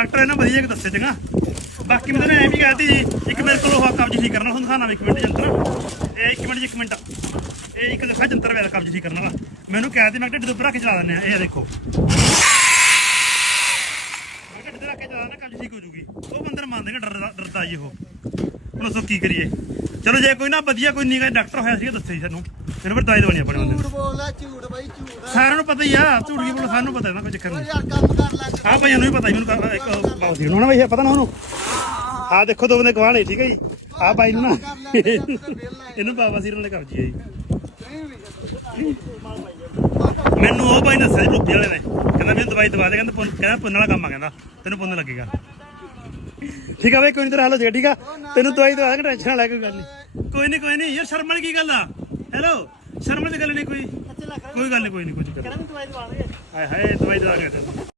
Doctor ਇਹਨਾਂ ਵਧੀਆ ਇੱਕ ਦੱਸੇ ਚੰਗਾ। ਬਾਕੀ ਮੈਂ ਐਂ ਵੀ ਕਹਤੀ ਇੱਕ ਮੇਰੇ ਕੋਲ ਉਹ ਕਬਜ਼ ਠੀਕ ਕਰਨਾ ਤੁਹਾਨੂੰ ਦਿਖਾਣਾ ਇੱਕ ਮਿੰਟ ਜੰਤਰ। ਇਹ ਇੱਕ ਮਿੰਟ ਜੀ, ਇੱਕ ਮਿੰਟ। ਇਹ ਇੱਕ ਦਿਖਾ ਜੰਤਰ ਮੇਰਾ ਕਬਜ਼ ਠੀਕ ਕਰਨ ਵਾਲਾ। ਮੈਨੂੰ ਕਹਿ ਦੇ ਮੈਂ ਢਿੱਡ ਉੱਪਰ ਰੱਖ ਚਲਾ ਦਿੰਦੇ ਆ ਇਹ ਦੇਖੋ। ਮੈਂ ਢਿੱਡ ਤੇ ਰੱਖ ਕੇ ਚਲਾ ਦਿੰਦਾ ਕਬਜ਼ ਠੀਕ ਹੋ ਜੂਗੀ। ਉਹ ਬੰਦਰ ਮੰਨਦੇ ਨੇ ਡਰਦਾ ਡਰਦਾ ਜੀ ਉਹ। ਹੁਣ ਅਸੀਂ ਕੀ ਕਰੀਏ। ਚਲੋ ਜੇ ਕੋਈ ਨਾ ਵਧੀਆ ਕੋਈ ਨਿਗਾ ਡਾਕਟਰ ਹੋਇਆ ਸੀਗਾ ਦੱਸੇ ਸਾਨੂੰ। ਇਹਨੂੰ ਫਿਰ ਦਵਾਈ ਦਵਾਉਣੀ ਆਪਣੇ ਬੰਦੇ ਝੂਠ ਬੋਲਦਾ ਝੂਠ ਬਾਈ ਝੂਠ। ਸਾਰਿਆਂ ਨੂੰ ਪਤਾ ਹੀ ਆ ਝੂਠ ਕੀ ਬੋਲ ਸਾਨੂੰ ਪਤਾ ਨਾ ਕੋਈ ਚੱਕਰ ਨਹੀਂ। ਯਾਰ ਕੰਮ ਕਰ ਲੈ ਆ ਭਾਈਆਂ ਨੂੰ ਵੀ ਪਤਾ ਹੀ ਮੈਨੂੰ ਕ- ਇੱਕ ਬਾਉਦੀ ਨੂੰ ਨਾ ਭਾਈ ਪਤਾ ਨਾ ਉਹਨੂੰ। ਆ ਦੇਖੋ ਦੋ ਬੰਦੇ ਗਵਾਹ ਨੇ ਠੀਕ ਹੈ ਜੀ। ਆ ਬਾਈ ਨੂੰ ਨਾ। ਇਹਨੂੰ ਬਾਬਾ ਸੀਰ ਨੇ ਕਬਜੀ ਹੈ ਜੀ ਮੈਨੂੰ ਉਹ ਬਾਈ ਦੱਸਿਆ ਜੀ ਰੁਪਏ ਵਾਲੇ ਨੇ। ਕਹਿੰਦਾ ਮੈਨੂੰ ਦਵਾਈ ਦਵਾ ਦੇ ਕਹਿੰਦਾ ਪੁੰਨ ਕਹਿੰਦਾ ਪੁੰਨ ਵਾਲਾ ਕੰਮ ਆ ਕਹਿੰਦਾ। ਤੈਨੂੰ ਪੁੰਨ ਲੱਗੇਗਾ। ਠੀਕ ਆ ਬਈ ਕੋਈ ਨਹੀਂ ਤੇਰਾ ਹੱਲ ਹੋ ਜਾਏਗਾ ਠੀਕ ਆ? ਤੈਨੂੰ ਦਵਾਈ ਦਵਾ ਦੇ ਟੈਨਸ਼ਨ ਨਾ ਲੈ ਕੋਈ ਗੱਲ ਨਹੀਂ ਕੋਈ ਨਹੀਂ ਕੋਈ ਨਹੀਂ ਯਾਰ ਸ਼ਰਮ ਵਾਲੀ ਕੀ ਗੱਲ ਆ? ਹੈਲੋ ਸ਼ਰਮ ਵਾਲੀ ਗੱਲ ਨਹੀਂ ਕੋਈ। ਕੋਈ ਗੱਲ ਨਹੀਂ ਕੋਈ ਨਹੀਂ ਕੋਈ ਚੱਕਰ ਨਹੀਂ। ਹਾਏ ਹਾਏ ਦਵਾਈ ਦਵਾ ਕੇ ਤੈਨੂੰ